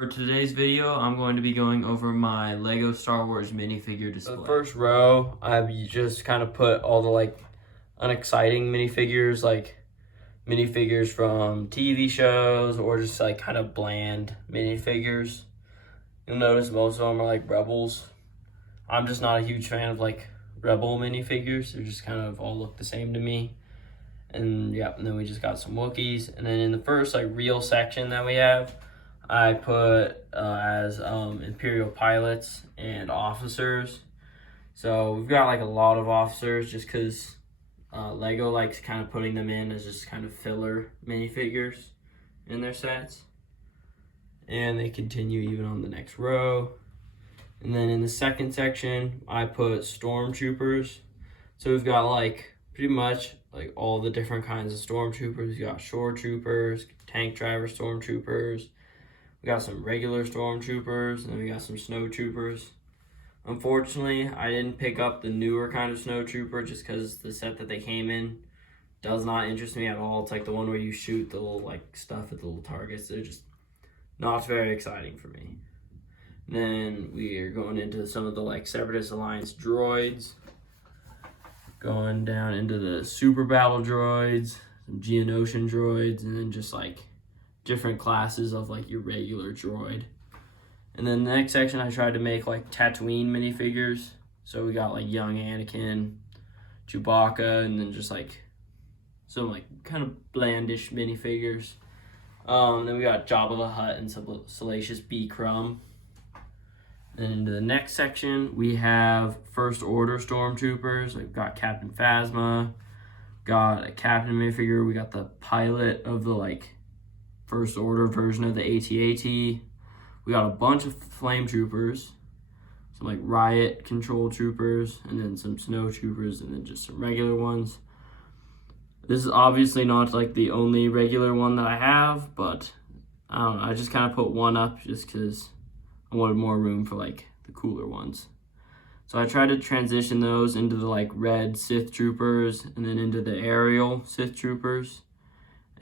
For today's video, I'm going to be going over my Lego Star Wars minifigure display. For the first row, I've just kind of put all the unexciting minifigures, like minifigures from TV shows or just kind of bland minifigures. You'll notice most of them are Rebels. I'm just not a huge fan of Rebel minifigures. They just kind of all look the same to me. And yeah, and then we just got some Wookiees. And then in the first real section that we have, I put as Imperial pilots and officers. So we've got a lot of officers just because Lego likes kind of putting them in as just kind of filler minifigures in their sets. And they continue even on the next row. And then in the second section, I put Stormtroopers. So we've got pretty much all the different kinds of Stormtroopers. We got Shore Troopers, Tank Driver Stormtroopers. We got some regular Stormtroopers, and then we got some Snow Troopers. Unfortunately, I didn't pick up the newer kind of Snow Trooper just because the set that they came in does not interest me at all. It's the one where you shoot the little stuff at the little targets. They're just not very exciting for me. And then we are going into some of the Separatist Alliance droids. Going down into the Super Battle droids, some Geonosian droids, and then just different classes of your regular droid. And then the next section I tried to make Tatooine minifigures. So we got young Anakin, Chewbacca, and then just some kind of blandish minifigures. Then we got Jabba the Hutt and some Salacious B. Crumb. Then into the next section we have First Order Stormtroopers. We've got Captain Phasma, got a Captain minifigure. We got the pilot of the First Order version of the AT-AT. We got a bunch of Flame Troopers, some Riot Control Troopers, and then some Snow Troopers, and then just some regular ones. This is obviously not the only regular one that I have, but I don't know. I just kind of put one up just because I wanted more room for the cooler ones. So I tried to transition those into the red Sith Troopers, and then into the aerial Sith Troopers.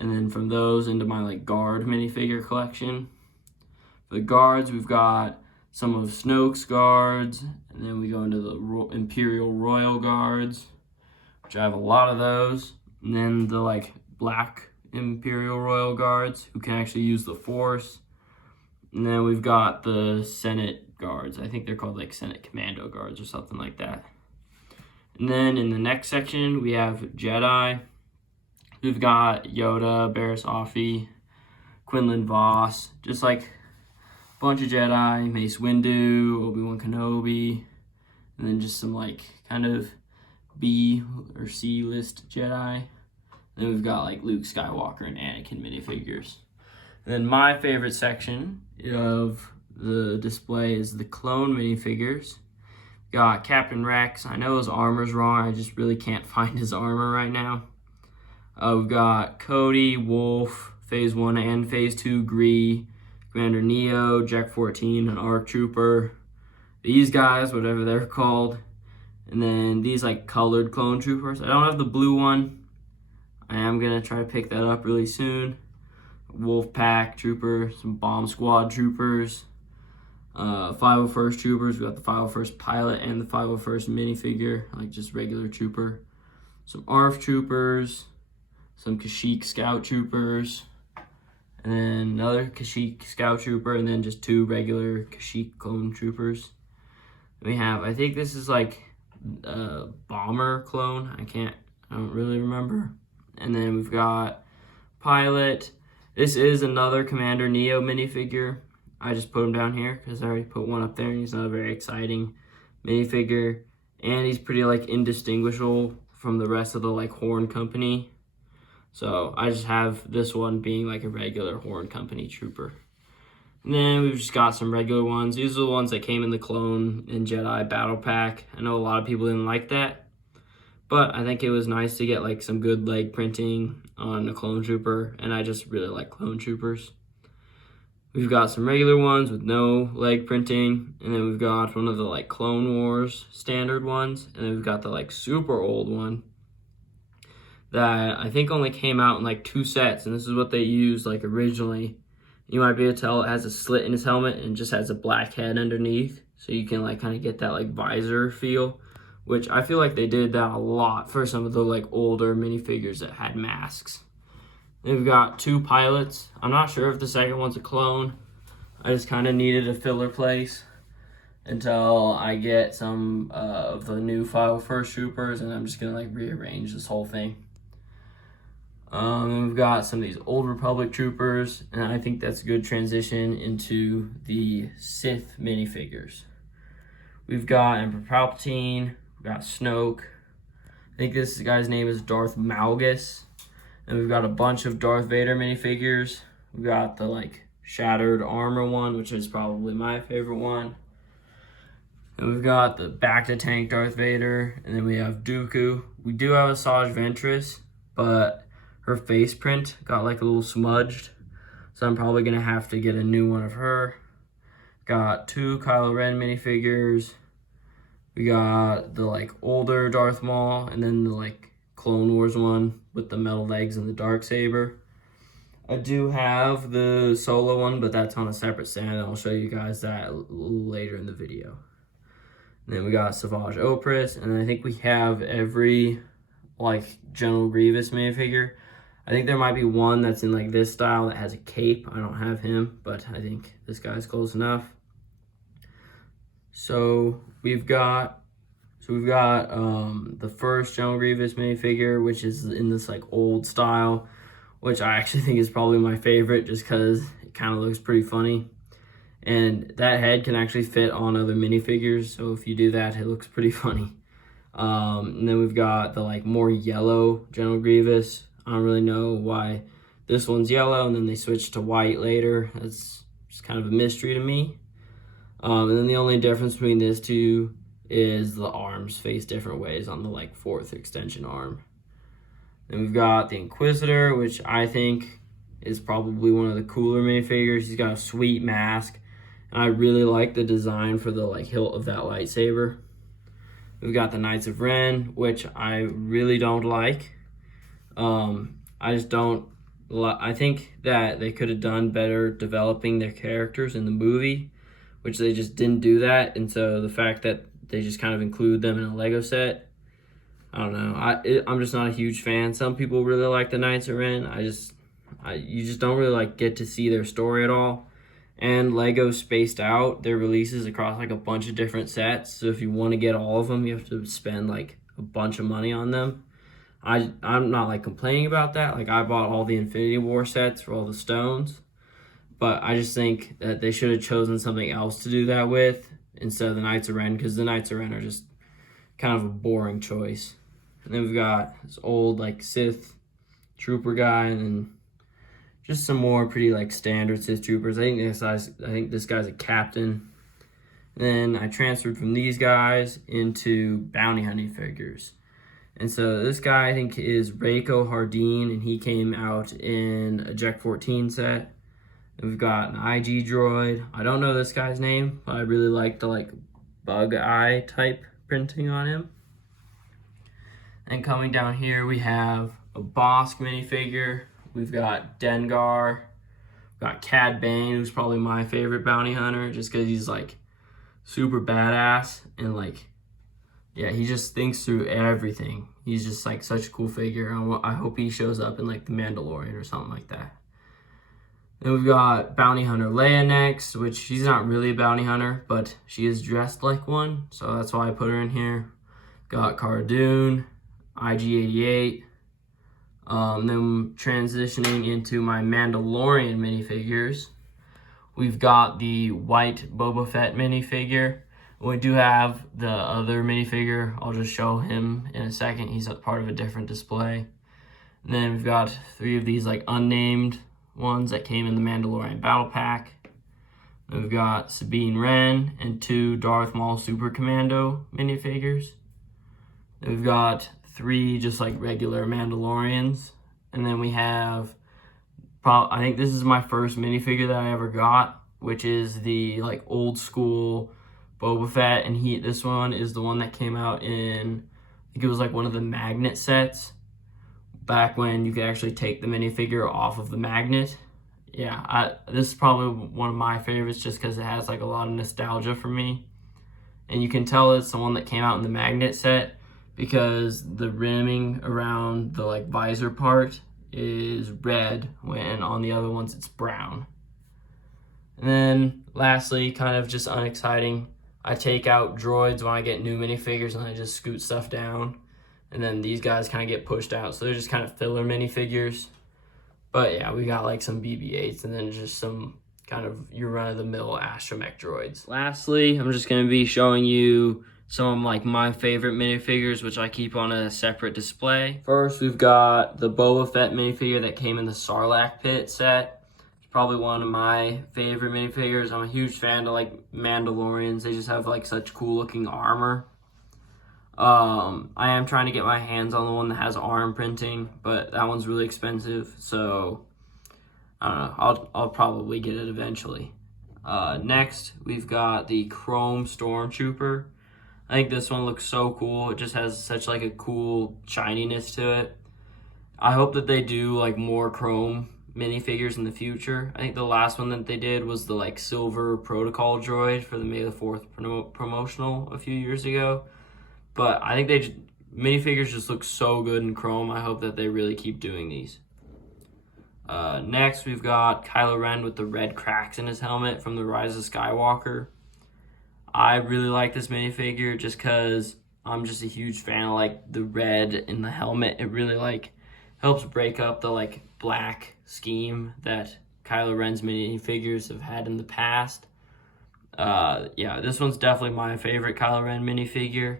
And then from those into my guard minifigure collection. For the guards, we've got some of Snoke's guards, and then we go into the Imperial Royal Guards, which I have a lot of those. And then the black Imperial Royal Guards, who can actually use the Force. And then we've got the Senate Guards. I think they're called Senate Commando Guards or something like that. And then in the next section, we have Jedi. We've got Yoda, Barriss Offee, Quinlan Voss, just a bunch of Jedi, Mace Windu, Obi-Wan Kenobi, and then just some kind of B or C list Jedi. And then we've got Luke Skywalker and Anakin minifigures. And then my favorite section of the display is the clone minifigures. Got Captain Rex. I know his armor's wrong. I just really can't find his armor right now. We've got Cody, Wolf, Phase 1 and Phase 2, Gree, Commander Neo, Jack 14, an ARC Trooper. These guys, whatever they're called. And then these colored clone troopers. I don't have the blue one. I am going to try to pick that up really soon. Wolf Pack Trooper, some Bomb Squad Troopers. 501st Troopers. We got the 501st Pilot and the 501st minifigure, just regular Trooper. Some ARF Troopers. Some Kashyyyk Scout Troopers, and then another Kashyyyk Scout Trooper, and then just two regular Kashyyyk Clone Troopers. We have, I think this is a Bomber clone. I don't really remember. And then we've got Pilot. This is another Commander Neo minifigure. I just put him down here because I already put one up there, and he's not a very exciting minifigure. And he's pretty indistinguishable from the rest of the Horn Company. So I just have this one being a regular Horn Company trooper. And then we've just got some regular ones. These are the ones that came in the Clone and Jedi Battle Pack. I know a lot of people didn't like that, but I think it was nice to get some good leg printing on a Clone Trooper, and I just really like Clone Troopers. We've got some regular ones with no leg printing, and then we've got one of the Clone Wars standard ones, and then we've got the super old one that I think only came out in 2 sets, and this is what they used originally You might be able to tell it has a slit in his helmet and just has a black head underneath. So you can like kind of get that like visor feel, which I feel like they did that a lot for some of the like older minifigures that had masks. Then we've got 2 pilots. I'm not sure if the second one's a clone. I just kind of needed a filler place until I get some of the new First Troopers, and I'm just gonna like rearrange this whole thing. We've got some of these old Republic troopers, and I think that's a good transition into the Sith minifigures. We've got Emperor Palpatine, we've got Snoke. I think this guy's name is Darth Malgus. And we've got a bunch of Darth Vader minifigures. We've got the like shattered armor one, which is probably my favorite one. And we've got the back to tank Darth Vader, and then we have Dooku. We do have Asajj Ventress, but her face print got like a little smudged, so I'm probably gonna have to get a new one of her. Got 2 Kylo Ren minifigures. We got the like older Darth Maul, and then the like Clone Wars one with the metal legs and the Darksaber. I do have the Solo one, but that's on a separate stand. I'll show you guys that a little later in the video. And then we got Savage Opress, and then I think we have every like General Grievous minifigure. I think there might be one that's in like this style that has a cape. I don't have him, but I think this guy's close enough. So we've got the first General Grievous minifigure, which is in this like old style, which I actually think is probably my favorite just because it kind of looks pretty funny. And that head can actually fit on other minifigures, so if you do that, it looks pretty funny. And then we've got the like more yellow General Grievous. I don't really know why this one's yellow and then they switched to white later. That's just kind of a mystery to me. And then the only difference between these two is the arms face different ways on the like 4th extension arm. Then we've got the Inquisitor, which I think is probably one of the cooler minifigures. He's got a sweet mask, and I really like the design for the like hilt of that lightsaber. We've got the Knights of Ren, which I really don't like. I just don't. I think that they could have done better developing their characters in the movie, which they just didn't do that. And so the fact that they just kind of include them in a Lego set, I don't know. I'm just not a huge fan. Some people really like the Knights of Ren. You just don't really like get to see their story at all. And Lego spaced out their releases across like a bunch of different sets. So if you want to get all of them, you have to spend like a bunch of money on them. I'm not like complaining about that. Like I bought all the Infinity War sets for all the stones, but I just think that they should have chosen something else to do that with instead of the Knights of Ren, because the Knights of Ren are just kind of a boring choice. And then we've got this old like Sith Trooper guy, and then just some more pretty like standard Sith Troopers. I think this guy's a captain. And then I transferred from these guys into bounty hunting figures. And so this guy I think is Reiko Hardeen, and he came out in a Jack 14 set. And we've got an IG droid. I don't know this guy's name, but I really like the like bug eye type printing on him. And coming down here we have a Bosk minifigure. We've got Dengar. We've got Cad Bane, who's probably my favorite bounty hunter, just because he's like super badass and like, yeah, he just thinks through everything. He's just like such a cool figure. I hope he shows up in like The Mandalorian or something like that. Then we've got Bounty Hunter Leia next, which she's not really a bounty hunter, but she is dressed like one, so that's why I put her in here. Got Cara Dune, IG-88. Then transitioning into my Mandalorian minifigures, we've got the white Boba Fett minifigure. We do have the other minifigure. I'll just show him in a second. He's a part of a different display. And then we've got 3 of these like unnamed ones that came in the Mandalorian Battle Pack. Then we've got Sabine Wren and 2 Darth Maul Super Commando minifigures. Then we've got 3 just like regular Mandalorians. And then we have, I think this is my first minifigure that I ever got, which is the like old school Boba Fett. And this one is the one that came out in, I think it was like one of the magnet sets, back when you could actually take the minifigure off of the magnet yeah, this is probably one of my favorites just because it has like a lot of nostalgia for me. And you can tell it's the one that came out in the magnet set because the rimming around the like visor part is red when on the other ones it's brown. And then lastly, kind of just unexciting, I take out droids when I get new minifigures and I just scoot stuff down. And then these guys kind of get pushed out. So they're just kind of filler minifigures. But yeah, we got like some BB-8s and then just some kind of your run-of-the-mill astromech droids. Lastly, I'm just going to be showing you some of like my favorite minifigures, which I keep on a separate display. First, we've got the Boba Fett minifigure that came in the Sarlacc pit set. It's probably one of my favorite minifigures. I'm a huge fan of like Mandalorians. They just have like such cool looking armor. I am trying to get my hands on the one that has arm printing, but that one's really expensive, so I don't know. I'll probably get it eventually. Next, we've got the Chrome Stormtrooper. I think this one looks so cool. It just has such like a cool shininess to it. I hope that they do like more Chrome minifigures in the future. I think the last one that they did was the like silver protocol droid for the May the 4th promotional a few years ago. But I think minifigures just look so good in Chrome. I hope that they really keep doing these. Next, we've got Kylo Ren with the red cracks in his helmet from the Rise of Skywalker. I really like this minifigure just because I'm just a huge fan of like the red in the helmet. It really like helps break up the like black scheme that Kylo Ren's minifigures have had in the past. Yeah, this one's definitely my favorite Kylo Ren minifigure.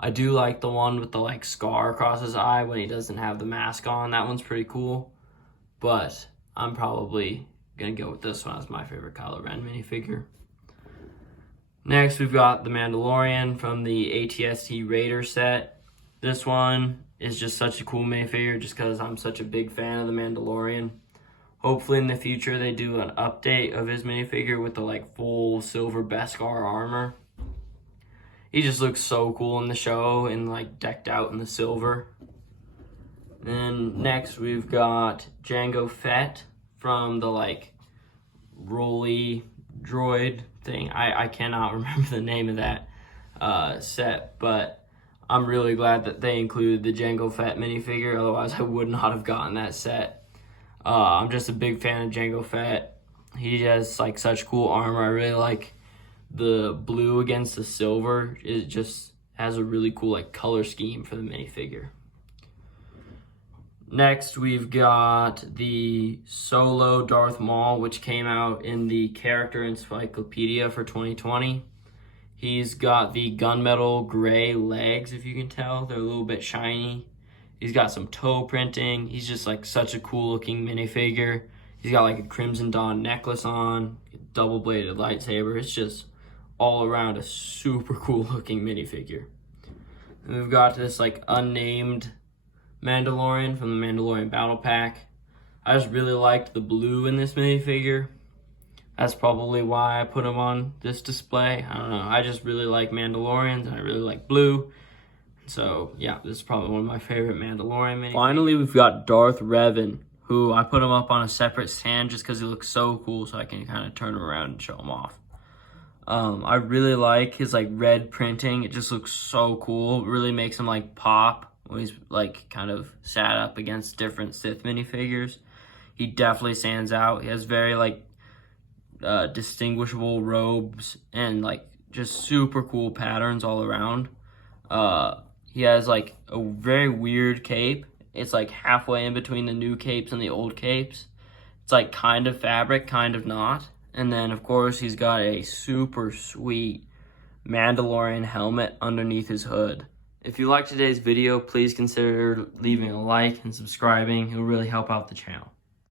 I do like the one with the like scar across his eye when he doesn't have the mask on. That one's pretty cool. But I'm probably going to go with this one as my favorite Kylo Ren minifigure. Next, we've got the Mandalorian from the AT-ST Raider set. This one is just such a cool minifigure just because I'm such a big fan of the Mandalorian. Hopefully in the future they do an update of his minifigure with the like full silver Beskar armor. He just looks so cool in the show and like decked out in the silver. Then next we've got Jango Fett from the like rolly droid thing. I cannot remember the name of that set, but I'm really glad that they included the Jango Fett minifigure. Otherwise I would not have gotten that set. I'm just a big fan of Jango Fett. He has like such cool armor. I really like the blue against the silver. It just has a really cool like color scheme for the minifigure. Next, we've got the Solo Darth Maul, which came out in the Character Encyclopedia for 2020. He's got the gunmetal gray legs, if you can tell. They're a little bit shiny. He's got some toe printing. He's just like such a cool looking minifigure. He's got like a Crimson Dawn necklace on, a double-bladed lightsaber. It's just all around a super cool looking minifigure. And we've got this like Unnamed Mandalorian from the Mandalorian Battle Pack. I just really liked the blue in this minifigure. That's probably why I put him on this display. I don't know. I just really like Mandalorians and I really like blue. So yeah, this is probably one of my favorite Mandalorian minifigures. Finally, we've got Darth Revan, who I put him up on a separate stand just because he looks so cool, so I can kind of turn him around and show him off. I really like his like red printing. It just looks so cool. It really makes him like pop when he's like kind of sat up against different Sith minifigures. He definitely stands out. He has very like distinguishable robes and like just super cool patterns all around. He has like a very weird cape. It's like halfway in between the new capes and the old capes. It's like kind of fabric, kind of not. And then of course he's got a super sweet Mandalorian helmet underneath his hood. If you liked today's video, please consider leaving a like and subscribing. It will really help out the channel.